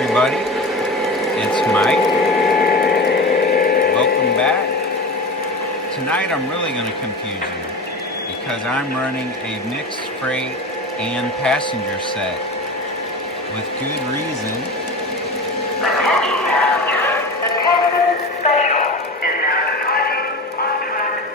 everybody, it's Mike. Welcome back. Tonight I'm really going to confuse you because I'm running a mixed freight and passenger set with good reason. Attention passengers, the Texas Special is now departing on track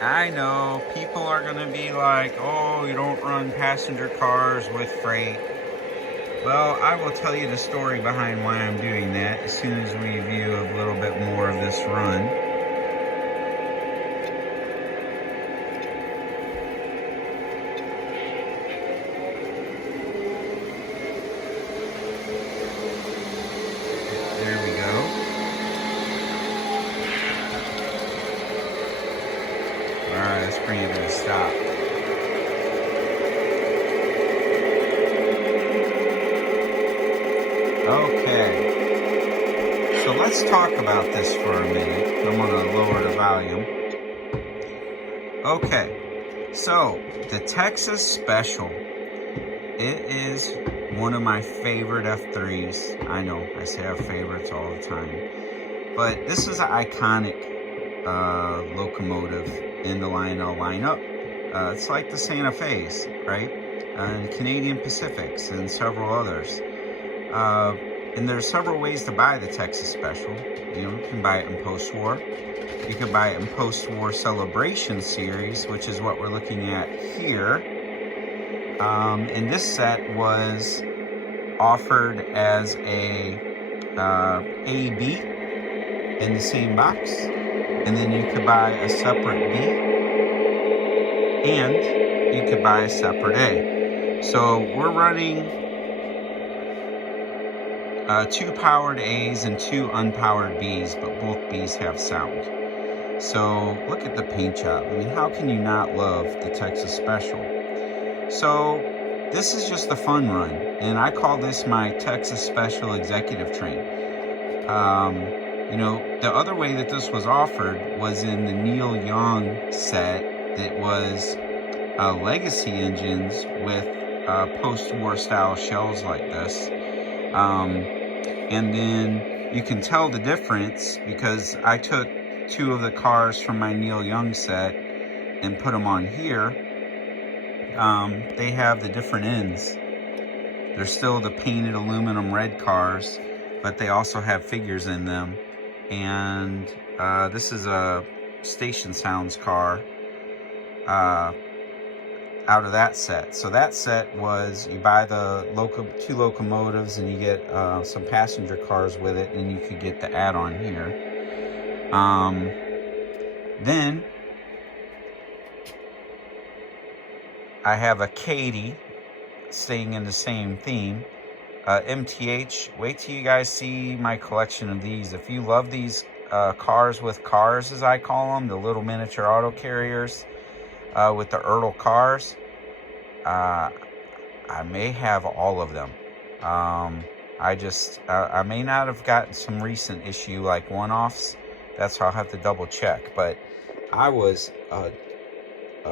2. I know people are going to be like, oh, you don't run passenger cars with freight. Well, I will tell you the story behind why I'm doing that as soon as we view a little bit more of this run. There we go. Alright, let's bring it to a stop. Okay, so let's talk about this for a minute. I'm going to lower the volume. Okay, so the Texas Special, it is one of my favorite F3s. I know, I say I have favorites all the time. But this is an iconic locomotive in the Lionel lineup. It's like the Santa Fe's, right? And Canadian Pacifics and several others. And there's several ways to buy the Texas Special. You can buy it in post-war. You can buy it in post-war Celebration Series, which is what we're looking at here. And this set was offered as a A-B in the same box. And then you could buy a separate B. And you could buy a separate A. So we're running 2 powered A's and 2 unpowered B's, but both B's have sound. So look at the paint job. I mean, how can you not love the Texas Special? So this is just a fun run, and I call this my Texas Special Executive Train. You know, the other way that this was offered was in the Neil Young set that was legacy engines with post-war style shells like this. And then you can tell the difference because I took 2 of the cars from my Neil Young set and put them on here. They have the different ends. They're still the painted aluminum red cars, but they also have figures in them. And this is a Station Sounds car out of that set. So that set was, you buy the 2 locomotives and you get some passenger cars with it, and you could get the add-on here. Then I have a Katie, staying in the same theme. MTH, wait till you guys see my collection of these. If you love these cars with cars, as I call them, the little miniature auto carriers, with the Ertl cars, I may have all of them. I may not have gotten some recent issue like one-offs. That's how I'll have to double check. But I was a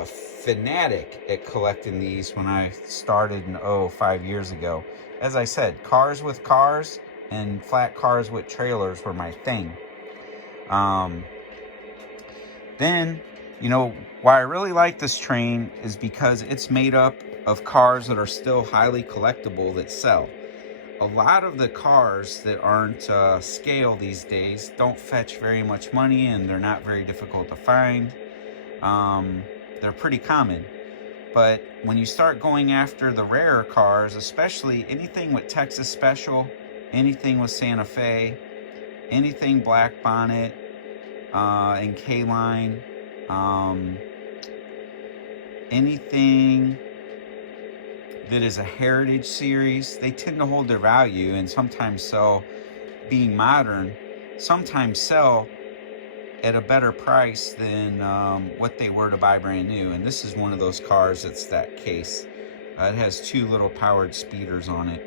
fanatic at collecting these when I started in 5 years ago. As I said, cars with cars and flat cars with trailers were my thing. Then, you know, why I really like this train is because it's made up of cars that are still highly collectible that sell. A lot of the cars that aren't scale these days don't fetch very much money, and they're not very difficult to find. They're pretty common. But when you start going after the rarer cars, especially anything with Texas Special, anything with Santa Fe, anything Black Bonnet and K-Line, anything that is a heritage series, they tend to hold their value and sometimes sell, being modern, sometimes sell at a better price than what they were to buy brand new. And this is one of those cars that's that case. It has 2 little powered speeders on it.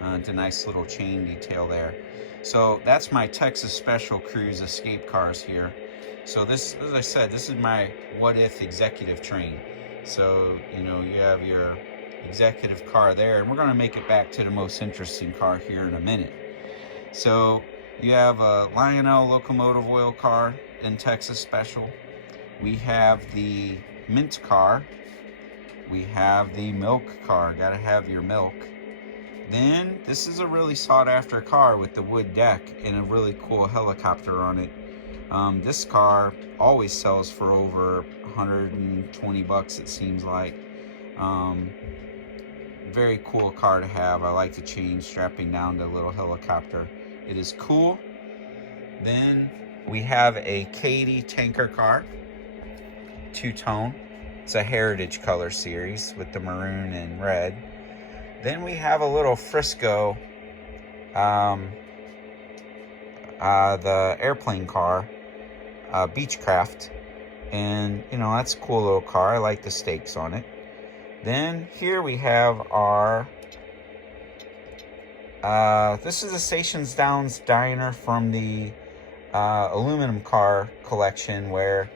It's a nice little chain detail there. So that's my Texas Special Cruise escape cars here. So this, as I said, this is my what if executive train. So, you know, you have your executive car there, and we're going to make it back to the most interesting car here in a minute. So you have a Lionel locomotive oil car in Texas Special. We have the mint car. We have the milk car. Gotta have your milk. Then this is a really sought after car with the wood deck and a really cool helicopter on it. This car always sells for over 120 bucks, it seems like. Very cool car to have. I like the chain strapping down to a little helicopter. It is cool. Then we have a Katy tanker car, two-tone. It's a heritage color series with the maroon and red. Then we have a little Frisco, the airplane car, Beechcraft, and you know, that's a cool little car. I like the stakes on it. Then here we have our this is a Stations Downs diner from the aluminum car collection, where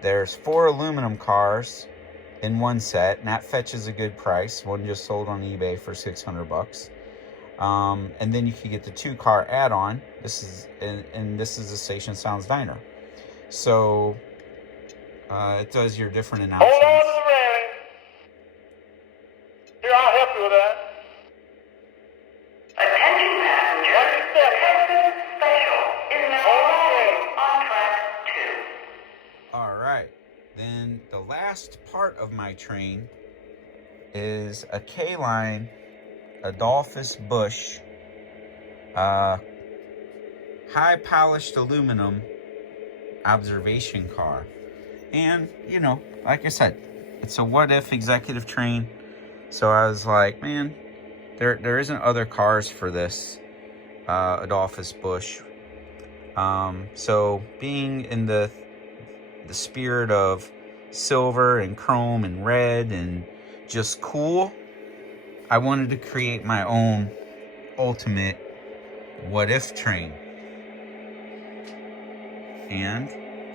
there's 4 aluminum cars in one set, and that fetches a good price. One just sold on eBay for 600 bucks. And then you can get the 2-car add-on. This is this is a Station Sounds diner. So it does your different announcements. Hold on to the railing. Here, I'll help you with that. Attention passengers, the Texas Special is now on track 2. All right. Then the last part of my train is a K-Line Adolphus Busch high polished aluminum observation car. And you know, like I said, it's a what if executive train. So I was like, man, there isn't other cars for this Adolphus Busch. So being in the spirit of silver and chrome and red and just cool, I wanted to create my own ultimate what if train. And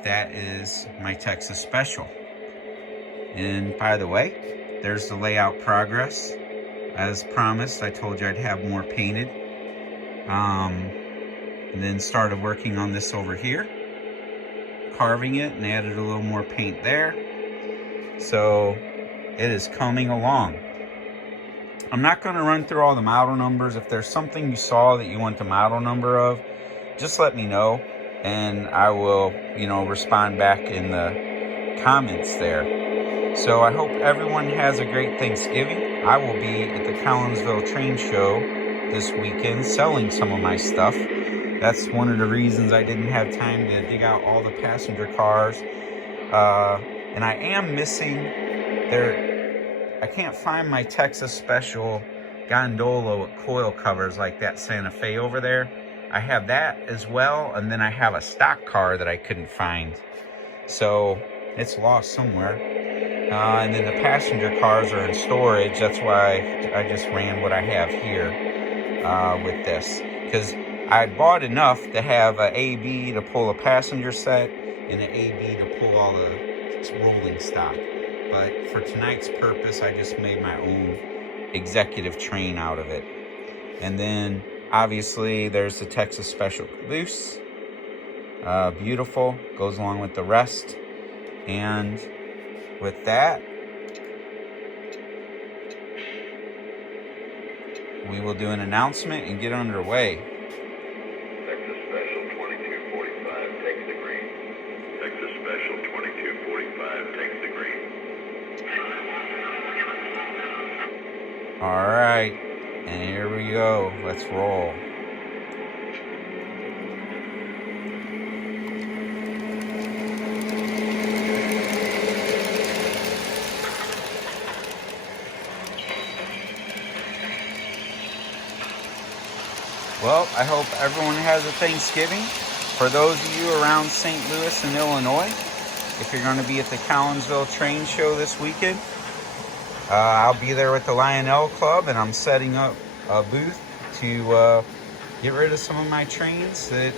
that is my Texas Special. And by the way, there's the layout progress. As promised, I told you I'd have more painted. And then started working on this over here, carving it, and added a little more paint there. So it is coming along. I'm not going to run through all the model numbers. If there's something you saw that you want the model number of, just let me know, and I will, you know, respond back in the comments there. So I hope everyone has a great Thanksgiving. I will be at the Collinsville Train Show this weekend selling some of my stuff. That's one of the reasons I didn't have time to dig out all the passenger cars. And I am missing I can't find my Texas Special gondola with coil covers like that Santa Fe over there. I have that as well, and then I have a stock car that I couldn't find. So it's lost somewhere. And then the passenger cars are in storage. That's why I just ran what I have here with this. Because I bought enough to have an A-B to pull a passenger set and an A-B to pull all the rolling stock. But for tonight's purpose, I just made my own executive train out of it. And then obviously there's the Texas Special caboose. Beautiful, goes along with the rest. And with that, we will do an announcement and get underway. Texas Special 2245 takes the green. Texas Special 2245 takes the green. All right, and here we go. Let's roll. Well, I hope everyone has a Thanksgiving. For those of you around St. Louis and Illinois, if you're going to be at the Collinsville Train Show this weekend, I'll be there with the Lionel Club, and I'm setting up a booth to get rid of some of my trains that,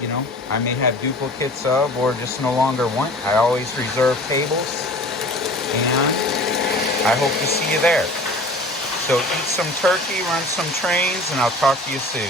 you know, I may have duplicates of or just no longer want. I always reserve tables, and I hope to see you there. So eat some turkey, run some trains, and I'll talk to you soon.